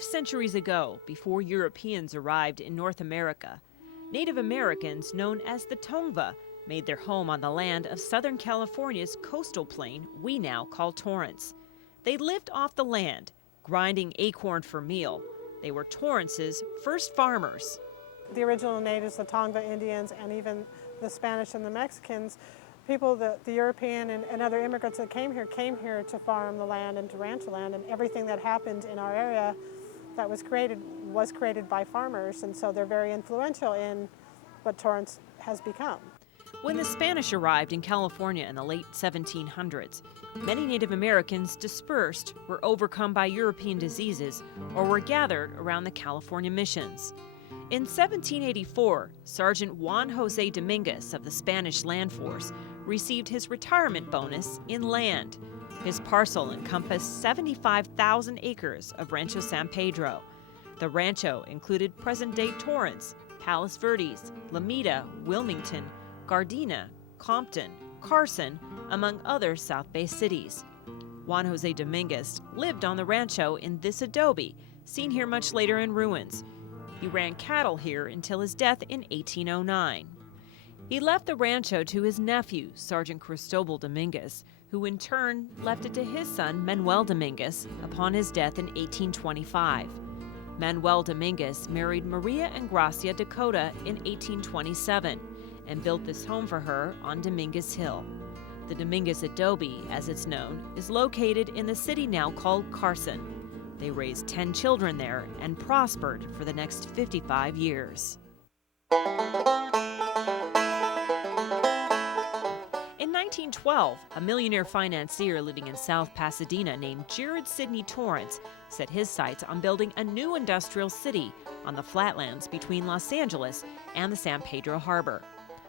5 centuries ago, before Europeans arrived in North America, Native Americans known as the Tongva made their home on the land of Southern California's coastal plain we now call Torrance. They lived off the land, grinding acorn for meal. They were Torrance's first farmers. The original natives, the Tongva Indians, and even the Spanish and the Mexicans, people, the European and other immigrants that came here to farm the land and to ranch the land, and everything that happened in our area that was created by farmers, and so they're very influential in what Torrance has become. When the Spanish arrived in California in the late 1700s, many Native Americans dispersed, were overcome by European diseases, or were gathered around the California missions. In 1784, Sergeant Juan Jose Dominguez of the Spanish Land Force received his retirement bonus in land. His parcel encompassed 75,000 acres of Rancho San Pedro. The rancho included present-day Torrance, Palos Verdes, Lomita, Wilmington, Gardena, Compton, Carson, among other South Bay cities. Juan Jose Dominguez lived on the rancho in this adobe, seen here much later in ruins. He ran cattle here until his death in 1809. He left the rancho to his nephew, Sergeant Cristobal Dominguez, who in turn left it to his son, Manuel Dominguez, upon his death in 1825. Manuel Dominguez married Maria Engracia Dakota in 1827 and built this home for her on Dominguez Hill. The Dominguez Adobe, as it's known, is located in the city now called Carson. They raised 10 children there and prospered for the next 55 years. In 1912, a millionaire financier living in South Pasadena named Jared Sidney Torrance set his sights on building a new industrial city on the flatlands between Los Angeles and the San Pedro Harbor.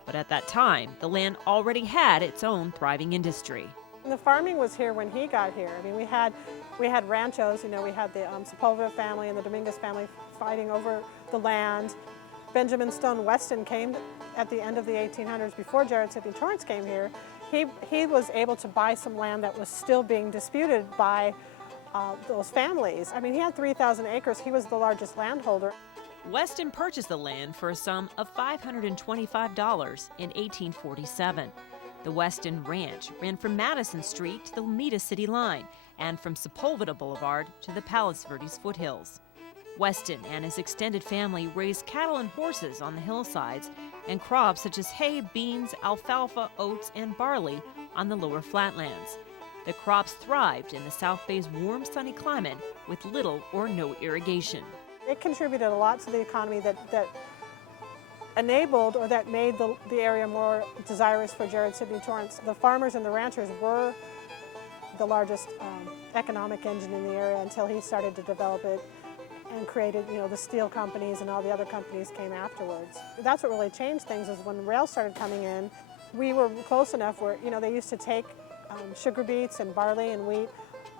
But at that time, the land already had its own thriving industry. The farming was here when he got here. I mean, we had ranchos. We had the Sepulveda family and the Dominguez family fighting over the land. Benjamin Stone Weston came at the end of the 1800s, before Jared Sidney Torrance came here. He was able to buy some land that was still being disputed by those families. I mean, he had 3,000 acres. He was the largest landholder. Weston purchased the land for a sum of $525 in 1847. The Weston Ranch ran from Madison Street to the Lomita City line and from Sepulveda Boulevard to the Palos Verdes foothills. Weston and his extended family raised cattle and horses on the hillsides and crops such as hay, beans, alfalfa, oats, and barley on the lower flatlands. The crops thrived in the South Bay's warm, sunny climate with little or no irrigation. It contributed a lot to the economy that enabled or that made the area more desirous for Jared Sidney Torrance. The farmers and the ranchers were the largest economic engine in the area until he started to develop it and created, the steel companies and all the other companies came afterwards. That's what really changed things is when rail started coming in, we were close enough where, they used to take sugar beets and barley and wheat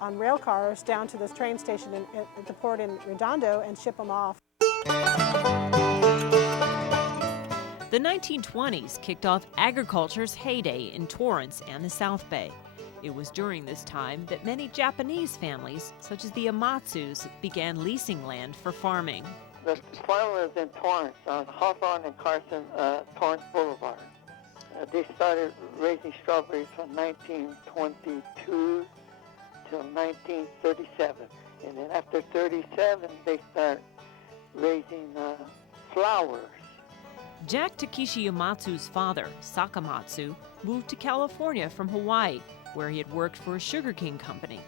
on rail cars down to this train station at the port in Redondo and ship them off. The 1920s kicked off agriculture's heyday in Torrance and the South Bay. It was during this time that many Japanese families, such as the Amatsus, began leasing land for farming. The farmers in Torrance, on Hawthorne and Carson, Torrance Boulevard. They started raising strawberries from 1922 till 1937. And then after 37, they start raising flowers. Jack Takeshi Amatsu's father, Sakamatsu, moved to California from Hawaii, where he had worked for a sugarcane company.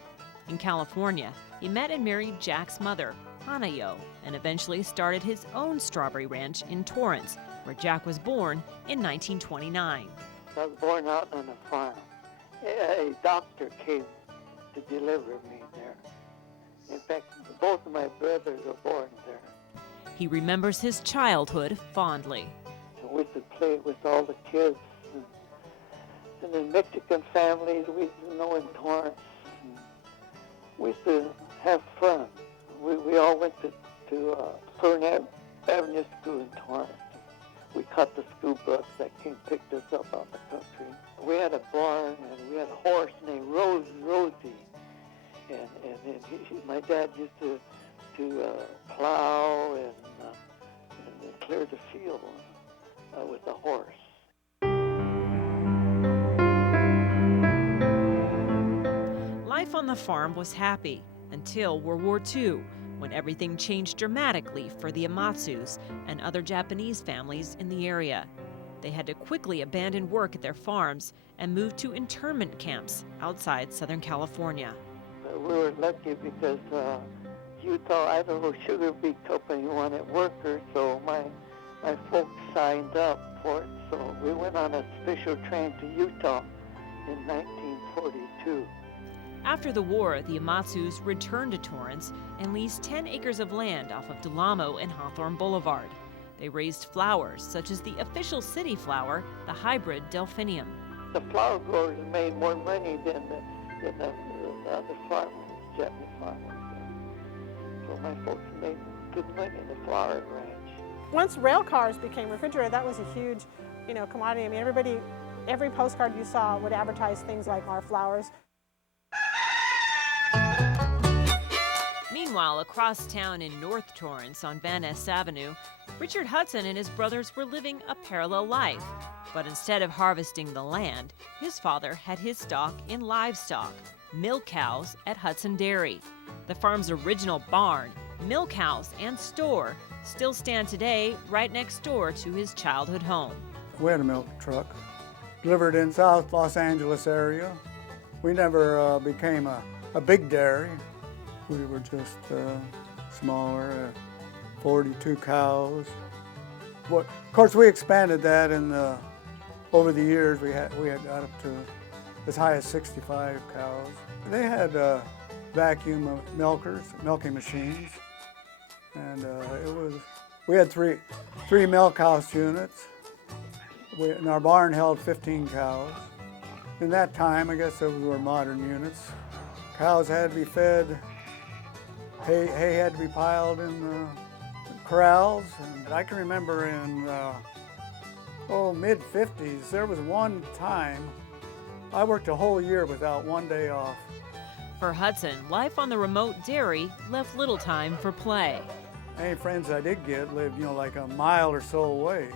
In California, he met and married Jack's mother, Hanayo, and eventually started his own strawberry ranch in Torrance, where Jack was born in 1929. I was born out on a farm. A doctor came to deliver me there. In fact, both of my brothers were born there. He remembers his childhood fondly. We used to play with all the kids. And the Mexican families we used to know in Torrance. We used to have fun. We all went to Fern Avenue School in Torrance. We caught the school bus that came picked us up out the country. We had a barn and we had a horse named Rosie. And my dad used to to plow and clear the field with a horse. Life on the farm was happy until World War II, when everything changed dramatically for the Amatsus and other Japanese families in the area. They had to quickly abandon work at their farms and move to internment camps outside Southern California. We were lucky because Utah Idaho Sugar Beet Company wanted workers, so my folks signed up for it. So we went on a special train to Utah in 1942. After the war, the Amatsus returned to Torrance and leased 10 acres of land off of Del Amo and Hawthorne Boulevard. They raised flowers, such as the official city flower, the hybrid delphinium. The flower growers made more money than the other farmers, Japanese farmers. So my folks made good money in the flower ranch. Once rail cars became refrigerated, that was a huge, commodity. I mean, every postcard you saw would advertise things like our flowers. Meanwhile, across town in North Torrance on Van Ness Avenue, Richard Hudson and his brothers were living a parallel life. But instead of harvesting the land, his father had his stock in livestock, milk cows at Hudson Dairy. The farm's original barn, milk house, and store still stand today right next door to his childhood home. We had a milk truck delivered in South Los Angeles area. We never became a big dairy. We were just smaller, 42 cows. Of course, we expanded that over the years. We had got up to as high as 65 cows. They had vacuum milkers, milking machines, and we had three milk house units. And our barn held 15 cows. In that time, I guess those were modern units. Cows had to be fed. Hay had to be piled in the corrals. And I can remember in mid-50s, there was one time I worked a whole year without one day off. For Hudson, life on the remote dairy left little time for play. Any friends I did get lived, like a mile or so away.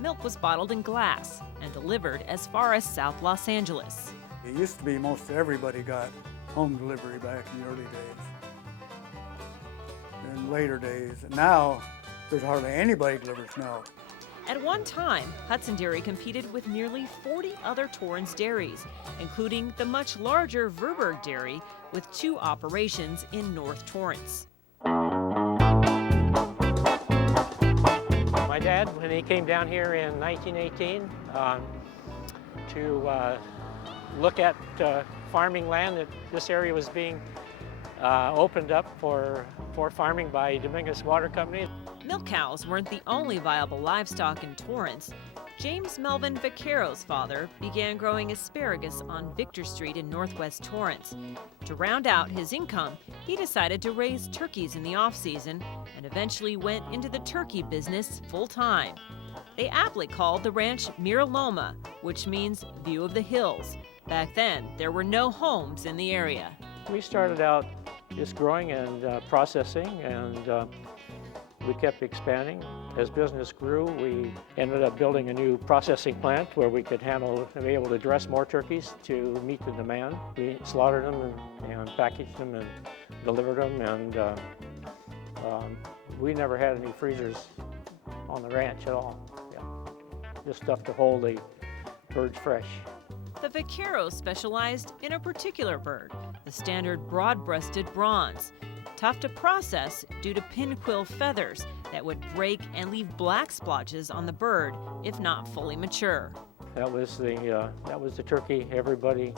Milk was bottled in glass and delivered as far as South Los Angeles. It used to be most everybody got home delivery back in the early days. In later days. Now, there's hardly anybody delivers milk. At one time, Hudson Dairy competed with nearly 40 other Torrance dairies, including the much larger Verburg Dairy with 2 operations in North Torrance. My dad, when he came down here in 1918 to look at farming land, that this area was being opened up for farming by Dominguez Water Company. Milk cows weren't the only viable livestock in Torrance. James Melvin Vaquero's father began growing asparagus on Victor Street in Northwest Torrance. To round out his income, he decided to raise turkeys in the off-season and eventually went into the turkey business full-time. They aptly called the ranch Mira Loma, which means view of the hills. Back then, there were no homes in the area. We started out just growing and processing, and we kept expanding. As business grew, we ended up building a new processing plant where we could be able to dress more turkeys to meet the demand. We slaughtered them and packaged them and delivered them, and we never had any freezers on the ranch at all. Yeah. Just stuff to hold the birds fresh. The Vaqueros specialized in a particular bird, the standard broad-breasted bronze. Tough to process due to pinquill feathers that would break and leave black splotches on the bird if not fully mature. That was the turkey everybody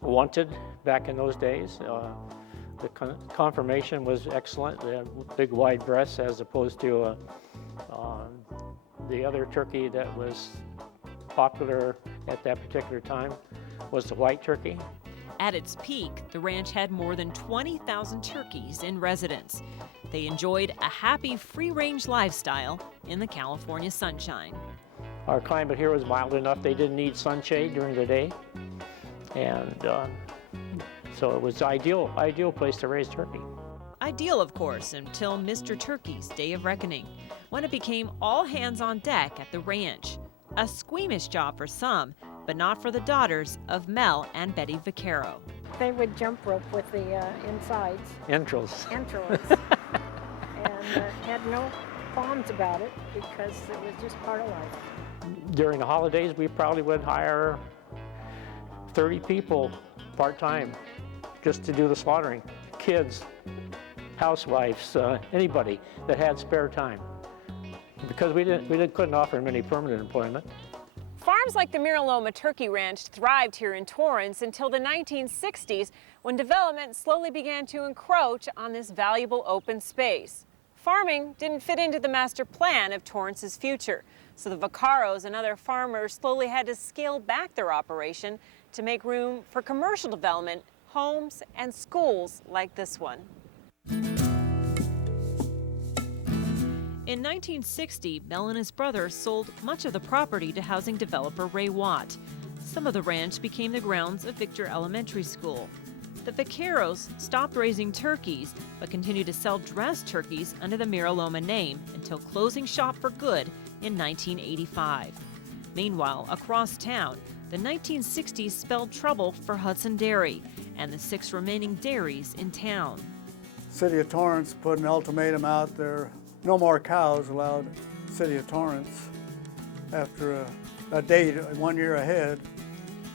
wanted back in those days. The conformation was excellent. They had big wide breasts as opposed to the other turkey that was popular at that particular time was the white turkey. At its peak, the ranch had more than 20,000 turkeys in residence. They enjoyed a happy, free-range lifestyle in the California sunshine. Our climate here was mild enough. They didn't need sunshade during the day, and so it was ideal place to raise turkey. Ideal, of course, until Mr. Turkey's day of reckoning, when it became all hands on deck at the ranch. A squeamish job for some, but not for the daughters of Mel and Betty Vaquero. They would jump rope with the insides, Entrails. entrails, and had no qualms about it because it was just part of life. During the holidays, we probably would hire 30 people part-time just to do the slaughtering. Kids, housewives, anybody that had spare time. Because we couldn't offer them any permanent employment. Farms like the Mira Loma Turkey Ranch thrived here in Torrance until the 1960s, when development slowly began to encroach on this valuable open space. Farming didn't fit into the master plan of Torrance's future, so the Vaqueros and other farmers slowly had to scale back their operation to make room for commercial development, homes, and schools like this one. In 1960, Mel and his brother sold much of the property to housing developer Ray Watt. Some of the ranch became the grounds of Victor Elementary School. The Vaqueros stopped raising turkeys, but continued to sell dressed turkeys under the Mira Loma name until closing shop for good in 1985. Meanwhile, across town, the 1960s spelled trouble for Hudson Dairy and the 6 remaining dairies in town. City of Torrance put an ultimatum out there. No more cows allowed City of Torrance after a date 1 year ahead.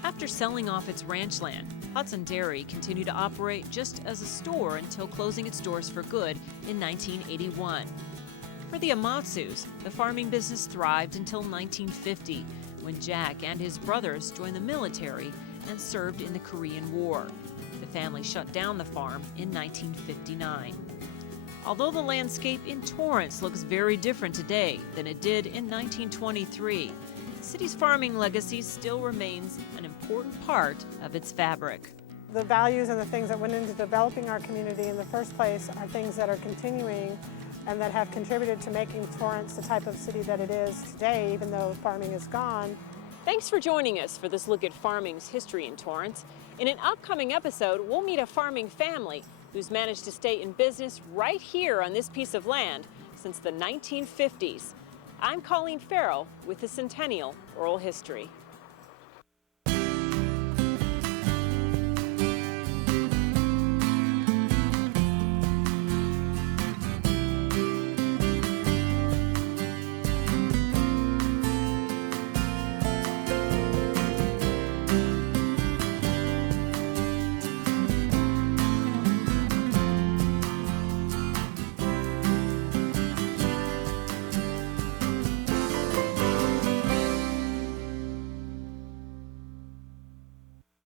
After selling off its ranch land, Hudson Dairy continued to operate just as a store until closing its doors for good in 1981. For the Amatsus, the farming business thrived until 1950, when Jack and his brothers joined the military and served in the Korean War. The family shut down the farm in 1959. Although the landscape in Torrance looks very different today than it did in 1923, the city's farming legacy still remains an important part of its fabric. The values and the things that went into developing our community in the first place are things that are continuing and that have contributed to making Torrance the type of city that it is today, even though farming is gone. Thanks for joining us for this look at farming's history in Torrance. In an upcoming episode, we'll meet a farming family who's managed to stay in business right here on this piece of land since the 1950s. I'm Colleen Farrell with the Centennial Oral History.